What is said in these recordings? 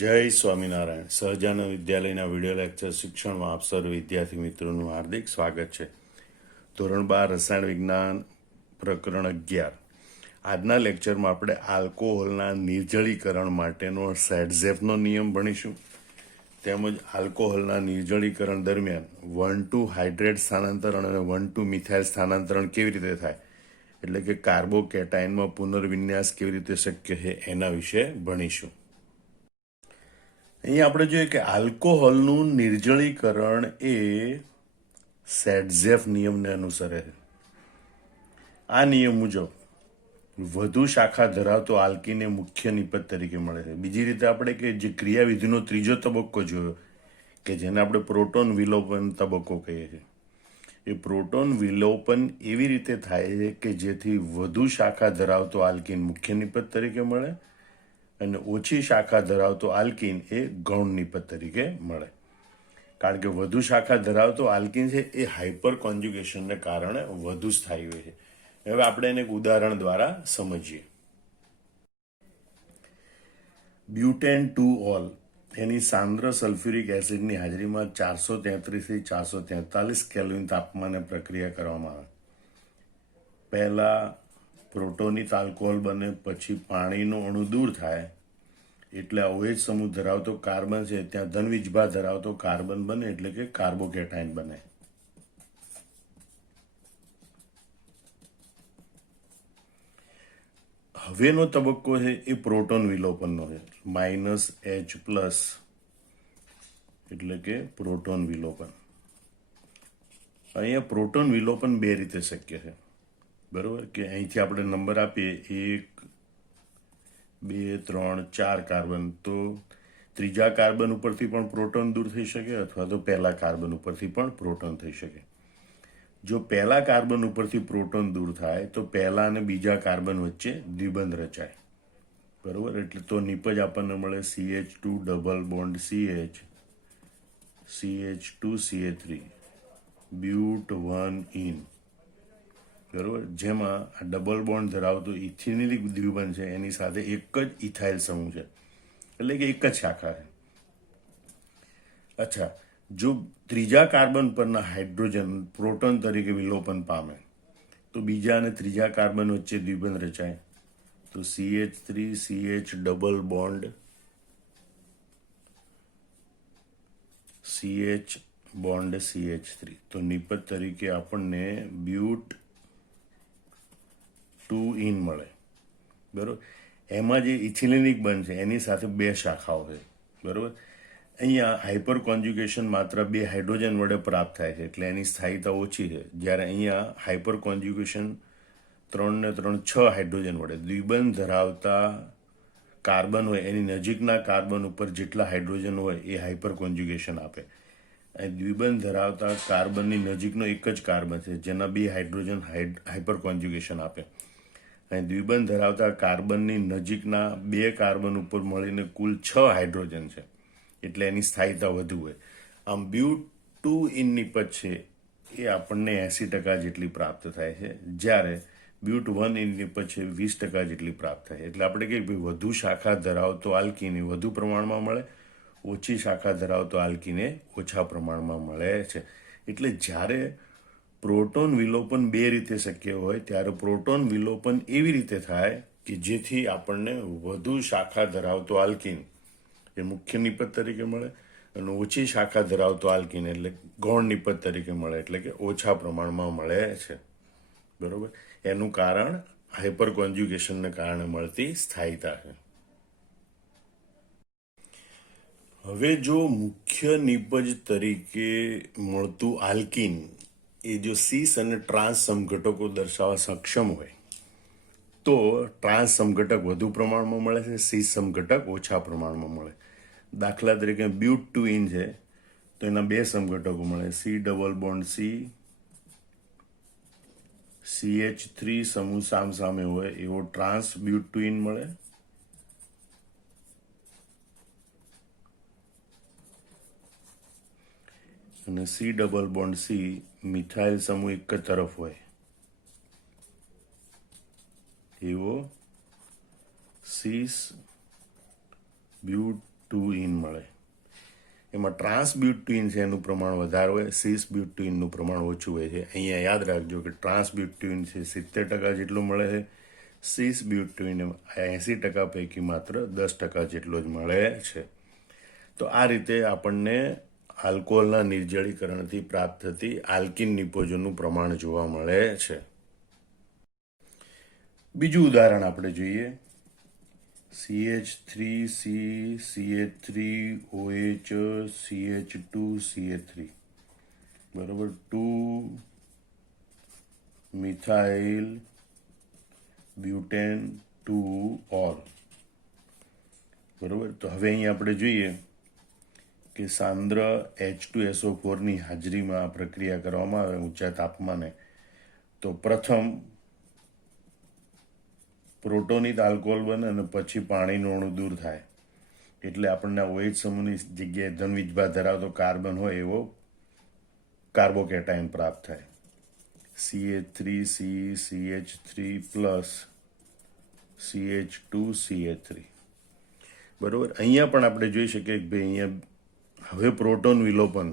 જય સ્વામિનારાયણ. સહજાનંદ વિદ્યાલયના video lecture શિક્ષણમાં આપ સર્વ વિદ્યાર્થી મિત્રોનું હાર્દિક સ્વાગત છે. ધોરણ 12 રસાયણ વિજ્ઞાન પ્રકરણ 11. આજના લેક્ચરમાં આપણે આલ્કોહોલના નિર્જળીકરણ માટેનો સેડઝેફનો નિયમ ભણીશું. તેમજ આલ્કોહોલના નિર્જળીકરણ દરમિયાન 1,2 હાઇડ્રેટ સ્થાનાંતરણ અને 1,2 મિથાઇલ સ્થાનાંતરણ કેવી રીતે થાય, એટલે કે કાર્બોકેટાઇનમાં પુનર્વિન્યાસ કેવી રીતે શક્ય છે એના વિશે ભણીશું. અહીં આપણે જોઈએ કે આલ્કોહોલનું નિર્જળીકરણ એ સેડઝેફ નિયમને અનુસરે છે. આ નિયમ મુજબ વધુ શાખા ધરાવતો આલ્કીને મુખ્ય નિપજ તરીકે મળે છે. બીજી રીતે આપણે કે જે ક્રિયાવિધિનો ત્રીજો તબક્કો જોયો કે જેને આપણે પ્રોટોન વિલોપન તબક્કો કહીએ છીએ, એ પ્રોટોન વિલોપન એવી રીતે થાય છે કે જેથી વધુ શાખા ધરાવતો આલ્કીન મુખ્ય નિપજ તરીકે મળે અને ઓછી શાખા ધરાવતો આલ્કીન એ ગૌણ નિપજ તરીકે મળે. કારણ કે વધુ શાખા ધરાવતો આલ્કીન છે એ હાઇપર કોન્જ્યુગેશનને કારણે વધુ સ્થાયી હોય છે. હવે આપણે એને એક ઉદાહરણ દ્વારા સમજીએ. બ્યુટેન 2-ઓલ એની સાંદ્ર સલ્ફ્યુરિક એસિડની હાજરીમાં 433 થી 443 કેલ્વિન તાપમાને પ્રક્રિયા કરવામાં આવે. પહેલા પ્રોટોનિક આલ્કોહોલ બને, પછી પાણીનો અણુ દૂર થાય એટલે OH સમૂહ ધરાવતો કાર્બન છે ત્યાં ધન વીજભાર ધરાવતો કાર્બન બને એટલે કે કાર્બોકેટાઇન બને. હવેનો તબક્કો છે એ પ્રોટોન વિલોપનનો છે. -H+ એટલે કે પ્રોટોન વિલોપન. અહીંયા પ્રોટોન વિલોપન બે રીતે શક્ય છે, બરોબર? કે અહીંથી આપણે નંબર આપીએ 1, 2, 3, 4 કાર્બન, તો ત્રીજા કાર્બન ઉપરથી પણ પ્રોટોન દૂર થઈ શકે અથવા તો પહેલા કાર્બન ઉપરથી પણ પ્રોટોન થઈ શકે. જો પહેલા કાર્બન ઉપરથી પ્રોટોન દૂર થાય તો પહેલા અને બીજા કાર્બન વચ્ચે દ્વિબંધ રચાય, બરોબર? એટલે તો નિપજ આપણને મળે CH2 double bond CH, CH2CH3, બ્યુટ 1 બરોબર? જેમાં આ ડબલ બોન્ડ ધરાવતો ઇથિનિલિક દ્વિબંધ છે એની સાથે એક જ ઇથાઇલ સમૂહ છે, એટલે કે એક જ શાખા છે. અચ્છા, જો ત્રીજા કાર્બન પરના હાઇડ્રોજન પ્રોટોન તરીકે વિલોપન પામે તો બીજા અને ત્રીજા કાર્બન વચ્ચે દ્વિબંધ રચાય. તો CH3 CH double bond CH bond CH3, તો નિપજ તરીકે આપણને બ્યુટ 2 મળે, બરોબર? એમાં જે ઇથિલિનિક બંધ છે એની સાથે બે શાખાઓ છે, બરોબર? અહીંયા હાઇપર કોન્જ્યુગેશન માત્ર 2 હાઇડ્રોજન વડે પ્રાપ્ત થાય છે એટલે એની સ્થાયીતા ઓછી છે, જ્યારે અહીંયા હાઇપર કોન્જ્યુગેશન 3 ને 3 6 હાઇડ્રોજન વડે દ્વિબંધ ધરાવતા કાર્બન હોય એની નજીકના કાર્બન ઉપર જેટલા હાઇડ્રોજન હોય એ હાઇપર કોન્જ્યુગેશન આપે. અહીં દ્વિબંધ ધરાવતા કાર્બનની નજીકનો એક જ કાર્બન છે જેના 2 હાઇડ્રોજન હાઇપર કોન્જ્યુગેશન આપે. અહીં દ્વિબંધ ધરાવતા કાર્બનની નજીકના 2 કાર્બન ઉપર મળીને કુલ 6 હાઇડ્રોજન છે એટલે એની સ્થાયીતા વધુ હોય. આમ બ્યુટ 2 નિપજ છે એ આપણને 80% જેટલી પ્રાપ્ત થાય છે, જ્યારે બ્યુટ 1 નિપજ છે 20% જેટલી પ્રાપ્ત થાય. એટલે આપણે કહીએ ભાઈ વધુ શાખા ધરાવતો આલ્કીને વધુ પ્રમાણમાં મળે, ઓછી શાખા ધરાવતો આલ્કીને ઓછા પ્રમાણમાં મળે છે. એટલે જ્યારે પ્રોટોન વિલોપન બે રીતે શક્ય હોય ત્યારે પ્રોટોન વિલોપન એવી રીતે થાય કે જેથી આપણને વધુ શાખા ધરાવતો આલ્કીન એ મુખ્ય નિપજ તરીકે મળે અને ઓછી શાખા ધરાવતો આલ્કીન એટલે ગૌણ નિપજ તરીકે મળે, એટલે કે ઓછા પ્રમાણમાં મળે છે, બરોબર? એનું કારણ હાઇપર કોન્જ્યુગેશનને કારણે મળતી સ્થાયીતા છે. હવે જો મુખ્ય નિપજ તરીકે મળતું આલ્કીન એ જો સીસ અને ટ્રાન્સ સમઘટકો દર્શાવવા સક્ષમ હોય તો ટ્રાન્સ સમઘટક વધુ પ્રમાણમાં મળે છે, સીસ સમઘટક ઓછા પ્રમાણમાં મળે. દાખલા તરીકે બ્યુટ 2 છે તો એના 2 સમઘટકો મળે, C double bond C, CH3 સમૂહ સામસામે હોય એવો ટ્રાન્સ બ્યુટ 2 મળે. અને C double bond C methyl સમૂહ એક જ તરફ હોય એવો સીસ બ્યુટ 2 મળે. એમાં ટ્રાન્સબ્યુટીન છે એનું પ્રમાણ વધારે હોય, સિસબ્યુટીનનું પ્રમાણ ઓછું હોય છે. અહીંયા યાદ રાખજો કે ટ્રાન્સબ્યુટીન છે 70% જેટલું મળે છે, સિસબ્યુટીન 80% પૈકી માત્ર 10% જેટલો જ મળે છે. તો આ રીતે આપણને આલ્કોહોલના નિર્જળીકરણથી પ્રાપ્ત થતી આલ્કિન નિપજોનું પ્રમાણ જોવા મળે છે. બીજું ઉદાહરણ આપણે જોઈએ. CH3C, CH3, OH, CH2, CH3 બરોબર, 2 મિથાઇલ બ્યુટેન 2 ઓર બરોબર. તો હવે અહીં આપણે જોઈએ કે સાંદ્ર H2SO4 ની હાજરીમાં આ પ્રક્રિયા કરવામાં આવે ઊંચા તાપમાને, તો પ્રથમ પ્રોટોનિત આલ્કોહોલ બને અને પછી પાણીનું અણુ દૂર થાય. એટલે આપણને OH સમૂહની જગ્યાએ ધન વીજભાર ધરાવતો કાર્બન હોય એવો કાર્બોકેટાઇન પ્રાપ્ત થાય. CH3C, CH3 પ્લસ CH2CH3 બરોબર. અહીંયા પણ આપણે જોઈ શકીએ કે ભાઈ અહીંયા હવે પ્રોટોન વિલોપન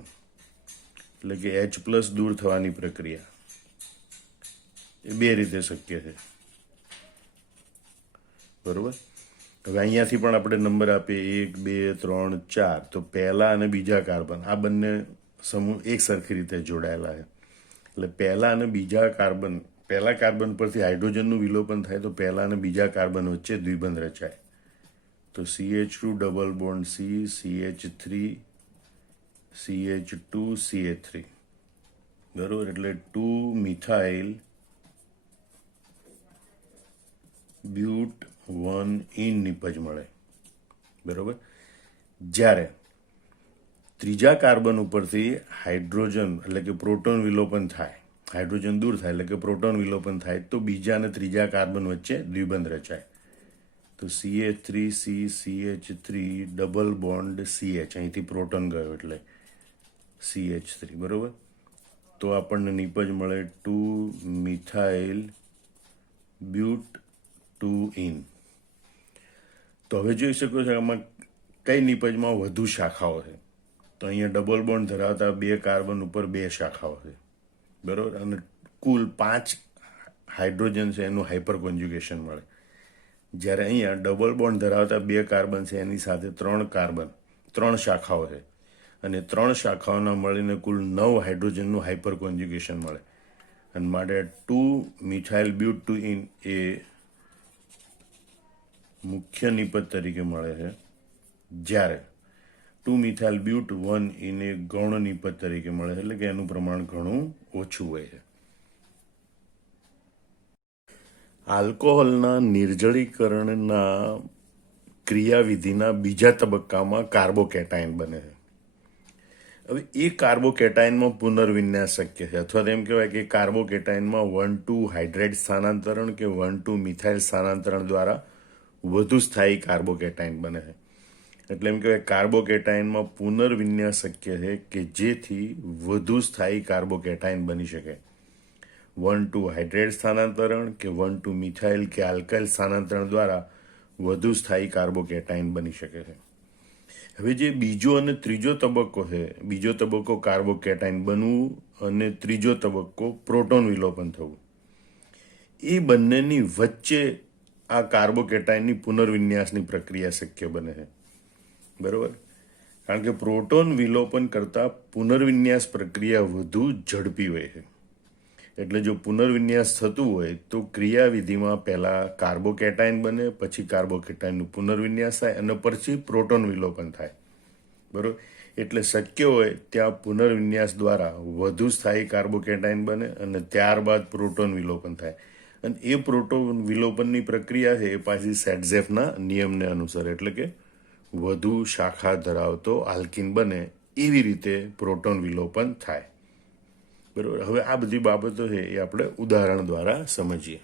એટલે કે H+ દૂર થવાની પ્રક્રિયા એ બે રીતે શક્ય છે. બરોબર. હવે અહીંયાથી પણ આપણે નંબર આપીએ 1, 2, 3, 4. તો પહેલા અને બીજા કાર્બન આ બંને સમૂહ એક સરખી રીતે જોડાયેલા છે. એટલે પહેલા અને બીજા કાર્બન, પહેલા કાર્બન પરથી હાઇડ્રોજનનું વિલોપન થાય તો પહેલા અને બીજા કાર્બન વચ્ચે દ્વિબંધ રચાય. તો CH2 double bond C, CH3, CH2, CH3 બરોબર. એટલે 2 મિથાઇલ બ્યુટ 1 ઇન નિપજ મળે. બરોબર. જ્યારે ત્રીજા કાર્બન ઉપરથી હાઇડ્રોજન એટલે કે પ્રોટોન વિલોપન થાય, હાઇડ્રોજન દૂર થાય એટલે કે પ્રોટોન વિલોપન થાય તો બીજા અને ત્રીજા કાર્બન વચ્ચે દ્વિબંધ રચાય. તો CH3C, CH3 double bond CH, અહીંથી પ્રોટોન ગયો એટલે CH3 બરોબર. તો આપણને નિપજ મળે 2 મિથાઇલ બ્યુટ 2 ઇન. તો હવે જોઈ શકો છો આમાં કઈ નિપજમાં વધુ શાખાઓ છે. તો અહીંયા ડબલ બોન્ડ ધરાવતા 2 કાર્બન ઉપર 2 શાખાઓ છે બરોબર. અને કુલ 5 હાઇડ્રોજન છે એનું હાઇપર કોન્જ્યુગેશન મળે. જ્યારે અહીંયા ડબલ બોન્ડ ધરાવતા 2 કાર્બન છે એની સાથે 3 કાર્બન, 3 શાખાઓ છે અને 3 શાખાઓના મળીને કુલ 9 હાઇડ્રોજનનું હાઇપર કોન્જ્યુગેશન મળે. અને માટે 2 મિથાઇલ બ્યુટ 2 ઇન એ મુખ્ય નિપજ તરીકે મળે છે, જ્યારે 2 મિથાઇલ બ્યુટ 1 ઇન એ ગૌણ નિપજ તરીકે મળે છે. એટલે કે એનું પ્રમાણ ઘણું ઓછું હોય છે. આલ્કોહોલના નિર્જળીકરણના ક્રિયાવિધિના બીજા તબક્કામાં કાર્બોકેટાઇન બને છે. હવે એ કાર્બોકેટાઇનમાં પુનર્વિન્યાસ શક્ય છે, અથવા તેમ કહેવાય કે કાર્બોકેટાઇનમાં 1,2 હાઇડ્રેટ સ્થાનાંતરણ કે 1,2 મિથાઇલ સ્થાનાંતરણ દ્વારા વધુ સ્થાયી કાર્બોકેટાઇન બને છે. એટલે એમ કહેવાય કાર્બોકેટાઇનમાં પુનર્વિન્યાસ શક્ય છે કે જેથી વધુ સ્થાયી કાર્બોકેટાઇન બની શકે. 1,2 હાઇડ્રેટ સ્થાનાંતરણ કે 1,2 મિથાઇલ કે આલ્કાઇલ સ્થાનાંતરણ દ્વારા વધુ સ્થાયી કાર્બોકેટાઇન બની શકે છે. હવે જે બીજો અને ત્રીજો તબક્કો છે, બીજો તબક્કો કાર્બોકેટાઇન બનવું અને ત્રીજો તબક્કો પ્રોટોન વિલોપન થવું, એ બંનેની વચ્ચે આ કાર્બોકેટાઇનની પુનર્વિન્યાસની પ્રક્રિયા શક્ય બને છે બરોબર. કારણ કે પ્રોટોન વિલોપન કરતાં પુનર્વિન્યાસ પ્રક્રિયા વધુ ઝડપી હોય છે. એટલે જો પુનર્વિન્યાસ થતું હોય તો ક્રિયાવિધિમાં પહેલાં કાર્બોકેટાઇન બને, પછી કાર્બોકેટાઇનનું પુનર્વિન્યાસ થાય અને પછી પ્રોટોન વિલોપન થાય બરાબર. એટલે શક્ય હોય ત્યાં પુનર્વિન્યાસ દ્વારા વધુ સ્થાયી કાર્બોકેટાઇન બને અને ત્યારબાદ પ્રોટોન વિલોપન થાય. અને એ પ્રોટોન વિલોપનની પ્રક્રિયા છે એ પાછી સેટઝેફના નિયમને અનુસરે, એટલે કે વધુ શાખા ધરાવતો આલ્કિન બને એવી રીતે પ્રોટોન વિલોપન થાય બરોબર. હવે આ બધી બાબતો છે એ આપણે ઉદાહરણ દ્વારા સમજીએ.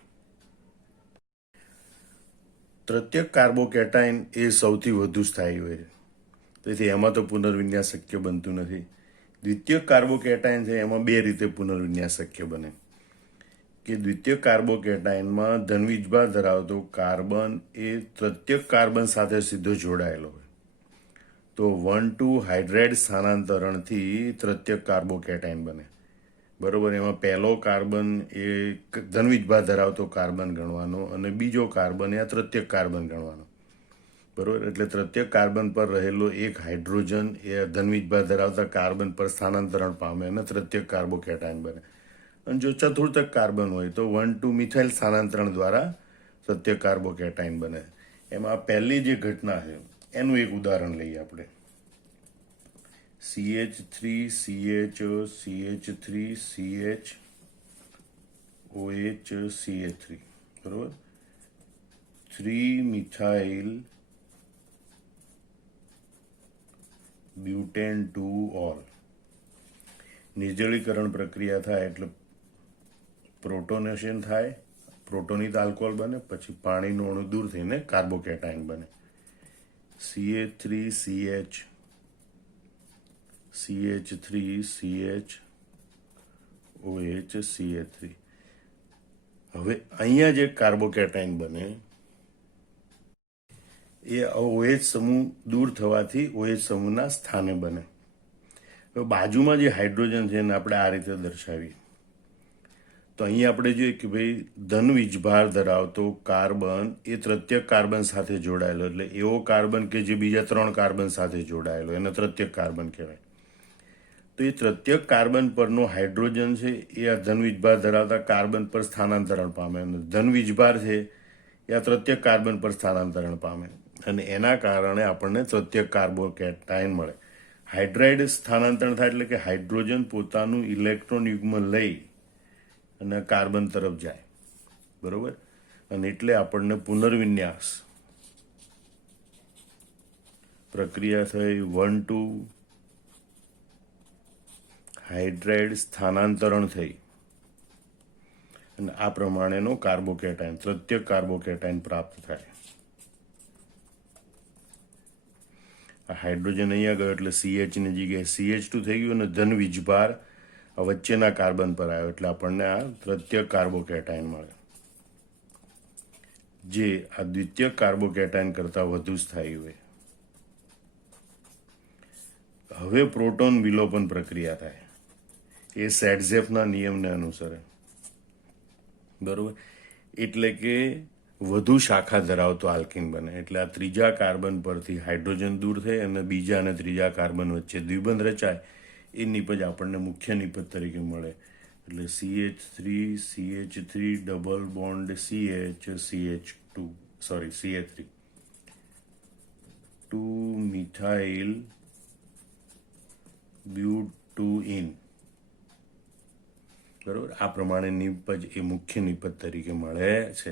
તૃતીયક કાર્બોકેટાઇન એ સૌથી વધુ સ્થાયી હોય છે, તેથી એમાં તો પુનર્વિન્યાસ શક્ય બનતું નથી. દ્વિતીયક કાર્બોકેટાઇન છે એમાં બે રીતે પુનર્વિન્યાસ શક્ય બને કે દ્વિતીયક કાર્બોકેટાઇનમાં ધનવીજભાર ધરાવતો કાર્બન એ તૃતીયક કાર્બન સાથે સીધો જોડાયેલો હોય તો 1,2 હાઇડ્રાઇડ સ્થાનાંતરણથી તૃતીયક કાર્બોકેટાઇન બને. બરોબર. એમાં પહેલો કાર્બન એ ધનવીજભાર ધરાવતો કાર્બન ગણવાનો અને બીજો કાર્બન એ આ તૃતીયક કાર્બન ગણવાનો. બરોબર. એટલે તૃતીયક કાર્બન પર રહેલો એક હાઇડ્રોજન એ ધનવીજભાર ધરાવતા કાર્બન પર સ્થાનાંતરણ પામે અને તૃતીયક કાર્બોકેટાઇન બને. અને જો ચતુર્થક કાર્બન હોય તો 1,2 મિથાઇલ સ્થાનાંતરણ દ્વારા તૃતીયક કાર્બોકેટાઇન બને. એમાં પહેલી જે ઘટના છે એનું એક ઉદાહરણ લઈએ આપણે. CH3 CH3 CH OH CH3 બરોબર. 3 મિથાઇલ બ્યુટેન 2 ઓલ. નિર્જલીકરણ પ્રક્રિયા થાય એટલે પ્રોટોનેશન થાય, પ્રોટોનિત આલ્કોહોલ બને, પછી પાણીનું અણુ દૂર થઈને કાર્બોકેટાઇન બને. CH3 CH3 OH CH3. હવે અહીંયા જે કાર્બોકેટાઇન બને એ OH સમૂહ દૂર થવાથી OH સમૂહના સ્થાને બને. હવે બાજુમાં જે હાઇડ્રોજન છે એને આપણે આ રીતે દર્શાવીએ. તો અહીંયા આપણે જોઈએ કે ભાઈ ધન વીજભાર ધરાવતો કાર્બન એ તૃતીયક કાર્બન સાથે જોડાયેલો, એટલે એવો કાર્બન કે જે બીજા 3 કાર્બન સાથે જોડાયેલો એને તૃતીયક કાર્બન કહેવાય. તો એ તૃતીયક કાર્બન પરનો હાઇડ્રોજન છે એ આ ધન વીજભાર ધરાવતા કાર્બન પર સ્થાનાંતરણ પામે અને ધન વીજભાર છે એ આ તૃતીયક કાર્બન પર સ્થાનાંતરણ પામે અને એના કારણે આપણને તૃતીયક કાર્બોકેટાઇન મળે. હાઇડ્રાઇડ સ્થાનાંતરણ થાય એટલે કે હાઇડ્રોજન પોતાનું ઇલેક્ટ્રોન યુગ્મ લઈ અને કાર્બન તરફ જાય. બરોબર. અને એટલે આપણને પુનર્વિન્યાસ પ્રક્રિયા થઈ 1,2 હાઇડ્રાઇડ સ્થાનાંતરણ થઈ અને આ પ્રમાણેનો કાર્બોકેટાઇન તૃતીયક કાર્બોકેટાઇન પ્રાપ્ત થાય. આ હાઇડ્રોજન અહીંયા ગયો એટલે CH ની જગ્યાએ CH2 થઈ ગયું અને ધન વીજભાર વચ્ચેના કાર્બન પર આવ્યો એટલે આપણને આ તૃતીયક કાર્બોકેટાઇન મળે, જે આ દ્વિતીયક કાર્બોકેટાઇન કરતાં વધુ સ્થાયી હોય. હવે પ્રોટોન વિલોપન પ્રક્રિયા થાય એ સેટઝેફના નિયમને અનુસરે. બરોબર. એટલે કે વધુ શાખા ધરાવતો આલ્કીન બને. એટલે આ ત્રીજા કાર્બન પરથી હાઇડ્રોજન દૂર થઈ અને બીજા અને ત્રીજા કાર્બન વચ્ચે દ્વિબંધ રચાય એ નિપજ આપણને મુખ્ય નિપજ તરીકે મળે. એટલે CH3 double bond CH3 2 methyl બ્યુટુઇન. બરોબર. આ પ્રમાણે નિપજ એ મુખ્ય નિપજ તરીકે મળે છે.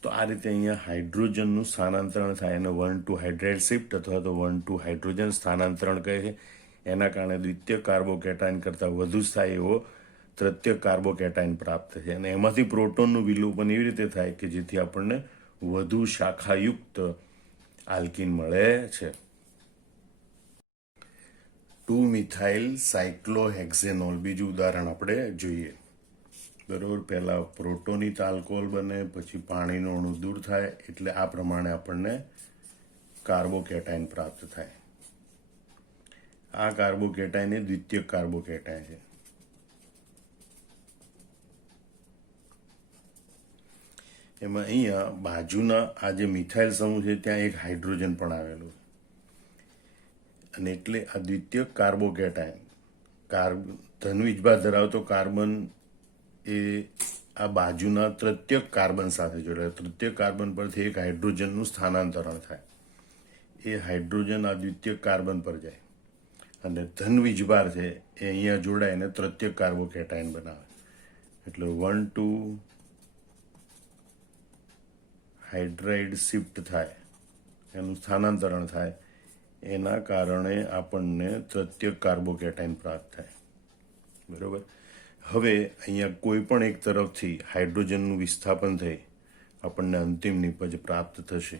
તો આ રીતે અહીંયા હાઇડ્રોજનનું સ્થાનાંતરણ થાય અને 1,2 હાઇડ્રાઇડ શિફ્ટ અથવા તો 1,2 હાઇડ્રોજન સ્થાનાંતરણ કહે છે. એના કારણે દ્વિતીય કાર્બોકેટાઇન કરતાં વધુ સ્થાયી એવો તૃતીય કાર્બોકેટાઇન પ્રાપ્ત થાય છે અને એમાંથી પ્રોટોનનું વિલોપન એવી રીતે થાય કે જેથી આપણને વધુ શાખાયુક્ત આલ્કીન મળે છે. 2 મિથાઇલ સાયક્લોહેક્ઝેનોલ બીજું ઉદાહરણ આપણે જોઈએ. બરોબર. પહેલા પ્રોટોનિત આલ્કોહોલ બને, પછી પાણીનો અણુ દૂર થાય એટલે આ પ્રમાણે આપણને કાર્બોકેટાઇન પ્રાપ્ત થાય. આ કાર્બોકેટાઇન એ દ્વિતીયક કાર્બોકેટાઇન છે. એમાં અહીંયા બાજુના આ જે મિથાઇલ સમૂહ છે ત્યાં એક હાઇડ્રોજન પણ આવેલું અને એટલે આ દ્વિતીયક કાર્બોકેટાઇન ધનવીજભાર ધરાવતો કાર્બન એ આ બાજુના તૃતીયક કાર્બન સાથે જોડાય. તૃતીયક કાર્બન પરથી એક હાઇડ્રોજનનું સ્થાનાંતરણ થાય. એ હાઇડ્રોજન આ દ્વિતીયક કાર્બન પર જાય અને ધન વીજભાર છે એ અહીંયા જોડાઈને તૃતીયક કાર્બોકેટાઇન બનાવે. એટલે 1,2 હાઇડ્રાઇડ શિફ્ટ થાય, એનું સ્થાનાંતરણ થાય, એના કારણે આપણને તૃતીયક કાર્બોકેટાઇન પ્રાપ્ત થાય. બરોબર. હવે અહીંયા કોઈ પણ એક તરફથી હાઇડ્રોજનનું વિસ્થાપન થઈ આપણને અંતિમ નિપજ પ્રાપ્ત થશે.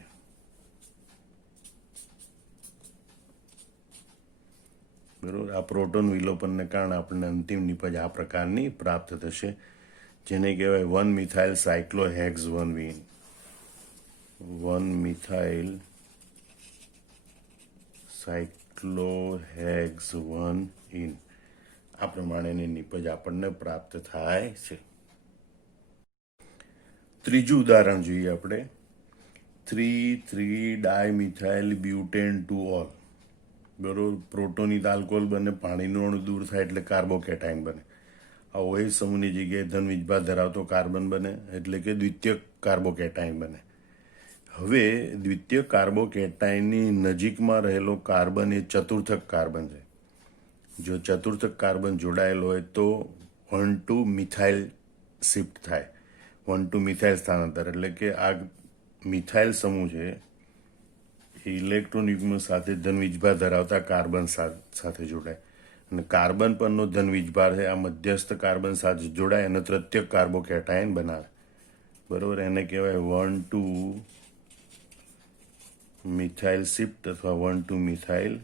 બરોબર. આ પ્રોટોન વિલોપનને કારણે આપણને અંતિમ નિપજ આ પ્રકારની પ્રાપ્ત થશે, જેને કહેવાય 1 મિથાઇલ સાયક્લોહેક્સ 1 મિથાઇલ સાયક્લોહેક્ઝ સાયક્લોહેક્ઝ 1 ઇન આ પ્રમાણેની નિપજ આપણને પ્રાપ્ત થાય છે. ત્રીજું ઉદાહરણ જોઈએ આપણે. 3,3-ડાયમિથાઇલ બ્યુટેન 2 ઓલ. બરોબર, પ્રોટોનિત આલ્કોહોલ બને, પાણીનું અણુ દૂર થાય એટલે કાર્બોકેટાઇન બને. આ OH સમૂહની જગ્યાએ ધન વીજભાર ધરાવતો કાર્બન બને એટલે કે દ્વિતીયક કાર્બોકેટાઇન બને. હવે દ્વિતીયક કાર્બોકેટાઇનની નજીકમાં રહેલો કાર્બન એ ચતુર્થક કાર્બન છે. જો ચતુર્થક કાર્બન જોડાયેલો હોય તો 1,2 મિથાઇલ શિફ્ટ થાય, 1,2 મિથાઇલ સ્થાનાંતર, એટલે કે આ મિથાઇલ સમૂહ છે એ ઇલેક્ટ્રોન યુગ્મ સાથે ધન વીજભાર ધરાવતા કાર્બન સાથે જોડાય અને કાર્બન પરનો ધન વીજભાર છે આ મધ્યસ્થ કાર્બન સાથે જોડાય અને તૃતીયક કાર્બોકેટાઇન બનાવે. બરોબર, એને કહેવાય 1,2 મિથાઇલ શિફ્ટ અથવા 1,2 મિથાઇલ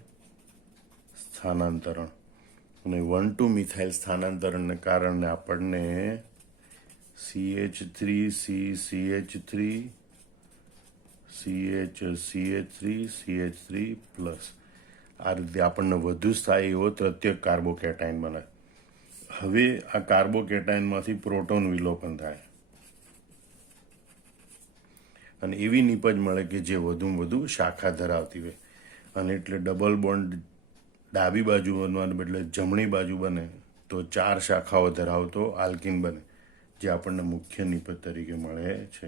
સ્થાનાંતરણ. અને 1,2 મિથાઇલ સ્થાનાંતરણને કારણે આપણને CH3CCH3 CH3 પ્લસ આ રીતે આપણને વધુ સ્થાયી એવો તૃતીયક કાર્બોકેટાઇન બને. હવે આ કાર્બોકેટાઇનમાંથી પ્રોટોન વિલોપન થાય અને એવી નિપજ મળે કે જે વધુમાં વધુ શાખા ધરાવતી હોય. અને એટલે ડબલ બોન્ડ ડાબી બાજુ બનવાને બદલે જમણી બાજુ બને તો 4 શાખાઓ ધરાવતો આલ્કીન બને, જે આપણને મુખ્ય નિપજ તરીકે મળે છે.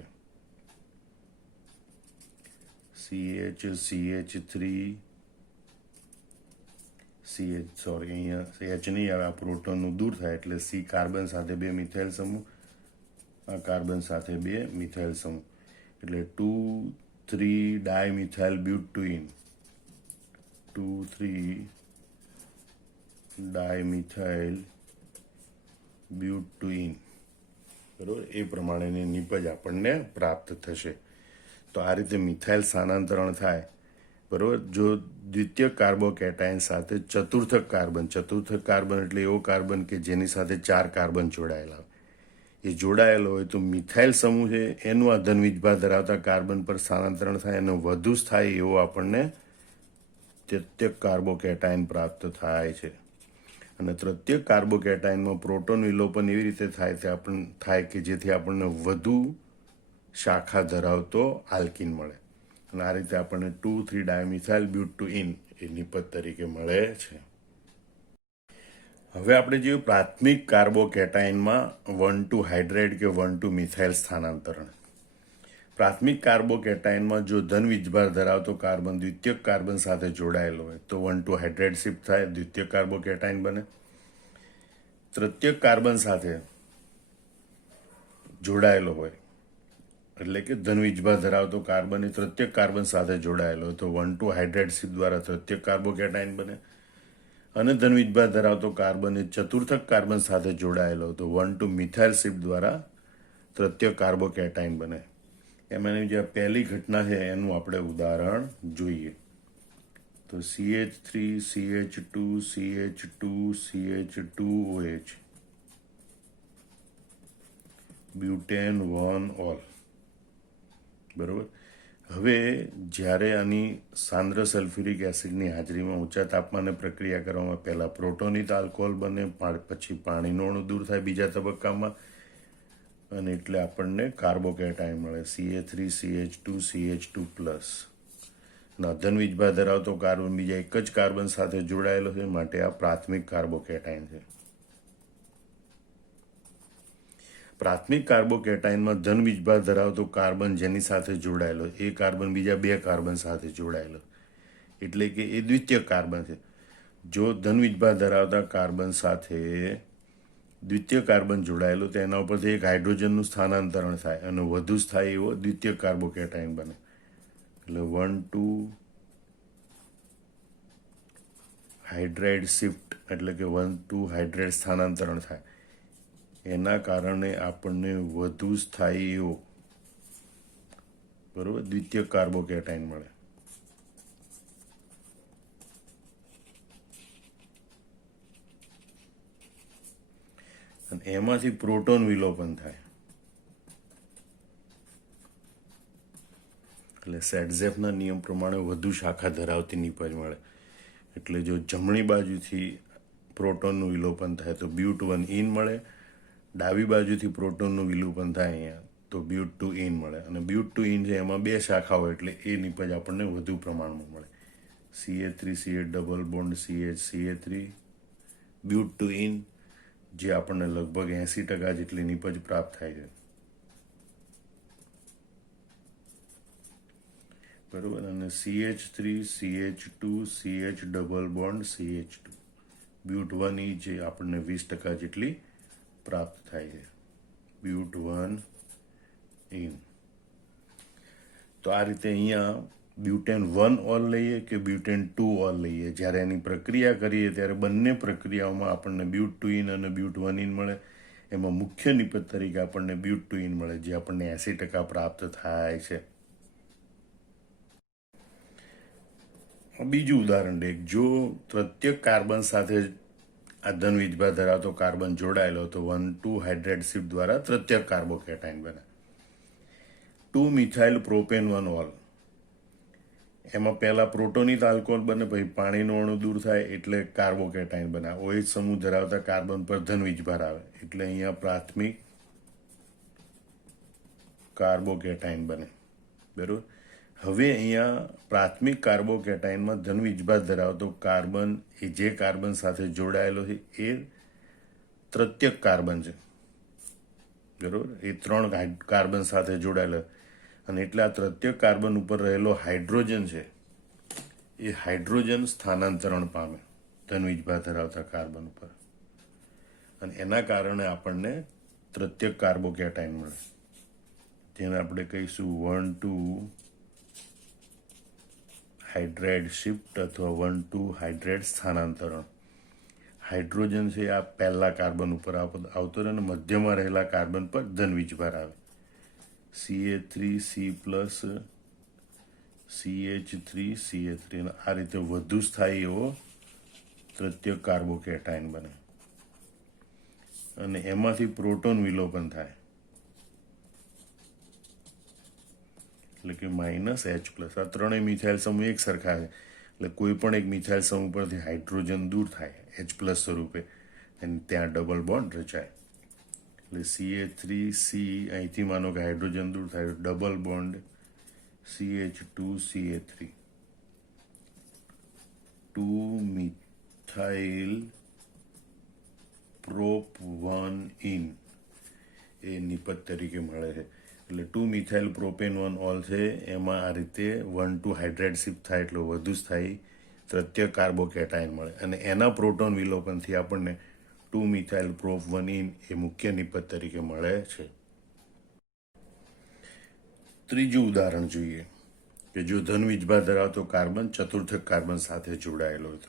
અહીંયા H નહીં આવે, આ પ્રોટોનનું દૂર થાય એટલે C કાર્બન સાથે 2 મિથાઇલ સમૂહ, આ કાર્બન સાથે 2 મિથાઇલ સમૂહ એટલે 2,3-ડાયમિથાઇલ બ્યુટેન 2,3-ડાયમિથાઇલ બ્યુટેન. બરોબર, એ પ્રમાણેની નિપજ આપણને પ્રાપ્ત થશે. તો આ રીતે મિથાઇલ સ્થાનાંતરણ થાય. બરોબર, જો દ્વિતીયક કાર્બોકેટાઇન સાથે ચતુર્થક કાર્બન એટલે એવો કાર્બન કે જેની સાથે 4 કાર્બન જોડાયેલા હોય, એ જોડાયેલો હોય તો મિથાઇલ સમૂહ છે એનું આ ધન વીજભાર ધરાવતા કાર્બન પર સ્થાનાંતરણ થાય અને વધુ સ્થાયી એવો આપણને તૃતીયક કાર્બોકેટાઇન પ્રાપ્ત થાય છે. અને તૃતીયક કાર્બોકેટાઇનમાં પ્રોટોન વિલોપન એવી રીતે થાય કે જેથી આપણને વધુ શાખા ધરાવતો આલ્કીન મળે અને આ રીતે આપણને 2,3-ડાયમિથાઇલ બ્યુટેન એ નિપજ તરીકે મળે છે. હવે આપણે જોયું પ્રાથમિક કાર્બોકેટાઇનમાં 1,2 હાઇડ્રેટ કે 1,2 મિથાઇલ સ્થાનાંતરણ. પ્રાથમિક કાર્બોકેટાઇનમાં જો ધન વીજભાર ધરાવતો કાર્બન દ્વિતીયક કાર્બન સાથે જોડાયેલો હોય તો 1,2 હાઇડ્રેટ શિફ્ટ થાય, દ્વિતીયક કાર્બોકેટાઇન બને. તૃતીયક કાર્બન સાથે જોડાયેલો હોય એટલે કે ધન વીજભાર ધરાવતો કાર્બન એ તૃતીયક કાર્બન સાથે જોડાયેલો હોય તો 1,2 હાઇડ્રેટ શિફ્ટ દ્વારા તૃતીયક કાર્બોકેટાઇન બને. અને ધન વીજભાર ધરાવતો કાર્બન એ ચતુર્થક કાર્બન સાથે જોડાયેલો હોય તો 1,2 મિથાઇલ શિફ્ટ દ્વારા તૃતીયક કાર્બોકેટાઇન બને. એમાંની જે પહેલી ઘટના છે એનું આપણે ઉદાહરણ જોઈએ. તો CH3 CH2 CH2 CH2OH butane 1 all. બરોબર, હવે જ્યારે આની સાંદ્ર સલ્ફ્યુરિક એસિડની હાજરીમાં ઊંચા તાપમાને પ્રક્રિયા કરવામાં પહેલા પ્રોટોનિત આલ્કોહોલ બને, પછી પાણીનો અણુ દૂર થાય બીજા તબક્કામાં અને એટલે આપણને કાર્બોકેટાઇન મળે CH3CH2 CH2 પ્લસ. ધન વીજભાર ધરાવતો કાર્બન બીજા એક જ કાર્બન સાથે જોડાયેલો છે માટે આ પ્રાથમિક કાર્બોકેટાઇન છે. પ્રાથમિક કાર્બોકેટાઇનમાં ધન વીજભાર ધરાવતો કાર્બન જેની સાથે જોડાયેલો એ કાર્બન બીજા 2 કાર્બન સાથે જોડાયેલો એટલે કે એ દ્વિતીયક કાર્બન છે. જો ધન વીજભાર ધરાવતા કાર્બન સાથે દ્વિતીય કાર્બન જોડાયેલો તો એના ઉપરથી એક હાઇડ્રોજનનું સ્થાનાંતરણ થાય અને વધુ સ્થાયી એવો દ્વિતીય કાર્બોકેટાઇન બને. એટલે 1,2 હાઇડ્રાઇડ શિફ્ટ એટલે કે 1,2 હાઇડ્રેટ સ્થાનાંતરણ થાય. એના કારણે આપણને વધુ સ્થાયી એવો બરોબર દ્વિતીય કાર્બોકેટાઇન મળે. અને એમાંથી પ્રોટોન વિલોપન થાય એટલે સેટઝેફના નિયમ પ્રમાણે વધુ શાખા ધરાવતી નિપજ મળે. એટલે જો જમણી બાજુથી પ્રોટોનનું વિલોપન થાય તો બ્યુટ 1 ઇન મળે, ડાબી બાજુથી પ્રોટોનનું વિલોપન થાય અહીંયા તો બ્યુટ 2 ઇન મળે. અને બ્યુટ 2 ઇન છે એમાં બે શાખાઓ એટલે એ નિપજ આપણને વધુ પ્રમાણમાં મળે. CH3 CH double bond CH CH3 બ્યુટ 2 in, જે આપણને લગભગ 80% જેટલી નિપજ પ્રાપ્ત થાય છે. બરોબર. અને CH3 CH2 CH double bond CH2 બ્યુટ 1 ઈ જે આપણને 20% જેટલી પ્રાપ્ત થાય છે. બ્યુટ 1 ઇન. તો આ રીતે અહીંયા બ્યુટેન 1 ઓલ લઈએ કે બ્યુટેન 2 ઓલ લઈએ, જ્યારે એની પ્રક્રિયા કરીએ ત્યારે બંને પ્રક્રિયાઓમાં આપણને બ્યુટ 2 ઇન અને બ્યુટ 1 ઇન મળે. એમાં મુખ્ય નિપજ તરીકે આપણને બ્યુટ 2 ઇન મળે, જે આપણને 80% પ્રાપ્ત થાય છે. બીજું ઉદાહરણ દે, જો પ્રત્યેક કાર્બન સાથે આ ધન વીજભાર ધરાવતો કાર્બન જોડાયેલો તો 1,2 હાઇડ્રેટ દ્વારા પ્રત્યેક કાર્બોકેટાઇન બને. 2 મિથાઇલ પ્રોપેન 1 ઓલ, એમાં પહેલા પ્રોટોનિક આલ્કોહોલ બને, પછી પાણીનો અણુ દૂર થાય એટલે કાર્બોકેટાઇન બને. OH સમૂહ ધરાવતા કાર્બન પર ધન વીજભાર આવે એટલે અહીંયા પ્રાથમિક કાર્બોકેટાઇન બને. બરોબર. હવે અહીંયા પ્રાથમિક કાર્બોકેટાઇનમાં ધન વીજભાર ધરાવતો કાર્બન એ જે કાર્બન સાથે જોડાયેલો છે એ તૃતીયક કાર્બન છે. બરોબર. એ 3 કાર્બન સાથે જોડાયેલો, અને એટલે આ તૃતીયક કાર્બન ઉપર રહેલો હાઇડ્રોજન છે એ હાઇડ્રોજન સ્થાનાંતરણ પામે ધન વીજભાર ધરાવતા કાર્બન ઉપર, અને એના કારણે આપણને તૃતીયક કાર્બોકેટાઇન મળે, જેને આપણે કહીશું 1,2 હાઇડ્રેટ શિફ્ટ અથવા 1,2 હાઇડ્રેટ સ્થાનાંતરણ. હાઇડ્રોજન છે આ પહેલા કાર્બન ઉપર આવતો રહે અને મધ્યમાં રહેલા કાર્બન પર ધન વીજભાર આવે. CH3 C+, CH3 CH3, આ રીતે વધુ સ્થાયી એવો તૃતીયક કાર્બોકેટાઇન બને, અને એમાંથી પ્રોટોન વિલોપન થાય એટલે કે -H+. આ ત્રણેય મિથાઇલ સમૂહ એક સરખા છે એટલે કોઈ પણ એક મિથાઇલ સમૂહ પરથી હાઇડ્રોજન દૂર થાય H+ સ્વરૂપે અને ત્યાં ડબલ બોન્ડ રચાય. એટલે CH3C અહીંથી માનો કે હાઇડ્રોજન દૂર થાય double bond CH2 CH3 2 methyl prop 1 ene એ નિપજ તરીકે મળે છે. એટલે 2 મિથાઇલ પ્રોપેન 1 ઓલ છે એમાં આ રીતે 1,2 હાઇડ્રેટ શિફ્ટ થાય એટલે વધુ સ્થાયી તૃતીયક કાર્બોકેટાઇન મળે, અને એના પ્રોટોન વિલોપનથી આપણને 2 મિથાઇલ પ્રોપ 1 ઇન એ મુખ્ય નિપજ તરીકે મળે છે. ત્રીજું ઉદાહરણ જોઈએ કે જો ધન વીજભાર ધરાવતો કાર્બન ચતુર્થક કાર્બન સાથે જોડાયેલો હતો.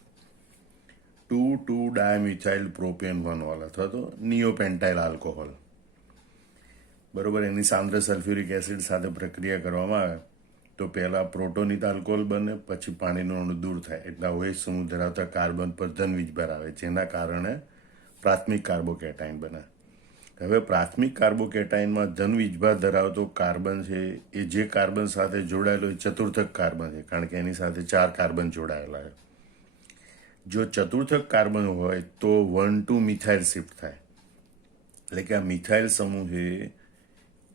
2,2 ડાયમિથાઇલ પ્રોપેન 1 ઓલ અથવા તો નિયોપેન્ટાઇલ આલ્કોહોલ. બરોબર. એની સાંદ્ર સલ્ફ્યુરિક એસિડ સાથે પ્રક્રિયા કરવામાં આવે તો પહેલા પ્રોટોનિક આલ્કોહોલ બને, પછી પાણીનો અણુ દૂર થાય એટલે OH સમૂહ ધરાવતા કાર્બન પર ધન વીજભાર આવે, જેના કારણે પ્રાથમિક કાર્બોકેટાઇન બને. હવે પ્રાથમિક કાર્બોકેટાઇનમાં ધન વીજભાર ધરાવતો કાર્બન છે એ જે કાર્બન સાથે જોડાયેલો એ ચતુર્થક કાર્બન છે, કારણ કે એની સાથે 4 કાર્બન જોડાયેલા છે. જો ચતુર્થક કાર્બન હોય તો 1,2 મિથાઇલ શિફ્ટ થાય, એટલે કે આ મિથાઇલ સમૂહ છે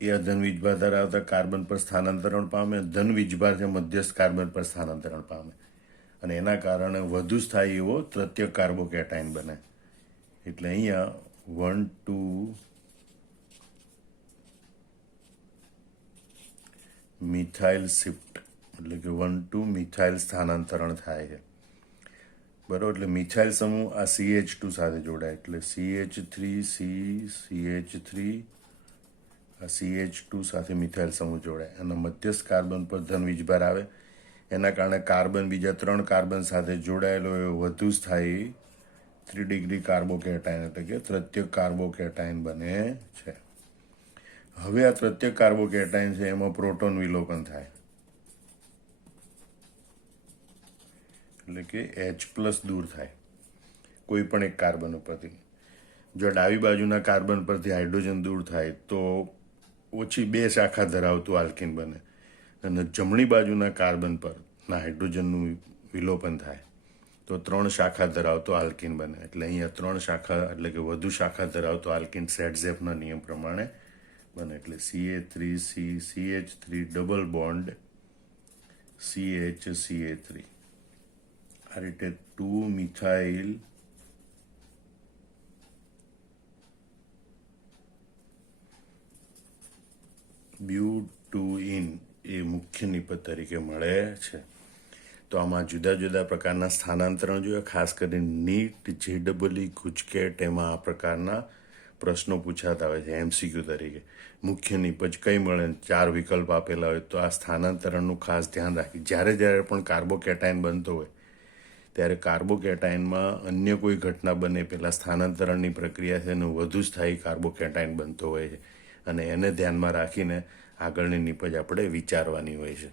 એ અધન વીજભાર ધરાવતા કાર્બન પર સ્થાનાંતરણ પામે, ધન વીજભાર છે મધ્યસ્થ કાર્બન પર સ્થાનાંતરણ પામે, અને એના કારણે વધુ સ્થાયી એવો તૃતીયક કાર્બોકેટાઇન બને. એટલે અહીંયા 1,2 મિથાઇલ શિફ્ટ એટલે કે 1,2 મિથાઇલ સ્થાનાંતરણ થાય છે. બરાબર. એટલે મિથાઇલ સમૂહ આ CH2 સાથે જોડાય એટલે CH3C CH3 આ CH2 સાથે મિથાઇલ સમૂહ જોડાય અને મધ્યસ્થ કાર્બન પર ધન વીજભાર આવે, એના કારણે કાર્બન બીજા 3 કાર્બન સાથે જોડાયેલો એ વધુ સ્થાયી 3 ડિગ્રી કાર્બોકેટાઇન એટલે કે તૃતીયક કાર્બોકેટાઇન બને છે. હવે આ તૃતીયક કાર્બોકેટાઇન છે એમાં પ્રોટોન વિલોપન થાય એટલે કે H+ દૂર થાય કોઈ પણ એક કાર્બન ઉપરથી. જો ડાબી બાજુના કાર્બન પરથી હાઇડ્રોજન દૂર થાય તો ઓછી 2 શાખા ધરાવતું આલ્કીન બને, અને જમણી બાજુના કાર્બન પર હાઇડ્રોજનનું વિલોપન થાય તો 3 શાખા ધરાવતો આલ્કીન બને. એટલે અહીંયા 3 શાખા એટલે કે વધુ શાખા ધરાવતો આલ્કીન સેટઝેફના નિયમ પ્રમાણે બને. એટલે CH3 ડબલ બોન્ડ CH3. આ રીતે 2 મિથાઇલ બ્યુટુઇન એ મુખ્ય નિપજ તરીકે મળે છે. તો આમાં જુદા જુદા પ્રકારના સ્થાનાંતરણ જોઈએ, ખાસ કરીને નીટ, JEE, ગુજકેટ, એમાં આ પ્રકારના પ્રશ્નો પૂછાતા હોય છે MCQ તરીકે. મુખ્ય નિપજ કઈ મળે, 4 વિકલ્પ આપેલા હોય તો આ સ્થાનાંતરણનું ખાસ ધ્યાન રાખી. જ્યારે પણ કાર્બોકેટાઇન બનતો હોય ત્યારે કાર્બોકેટાઇનમાં અન્ય કોઈ ઘટના બને પહેલાં સ્થાનાંતરણની પ્રક્રિયા છે એનું વધુ સ્થાયી કાર્બોકેટાઇન બનતો હોય છે, અને એને ધ્યાનમાં રાખીને આગળની નિપજ આપણે વિચારવાની હોય છે.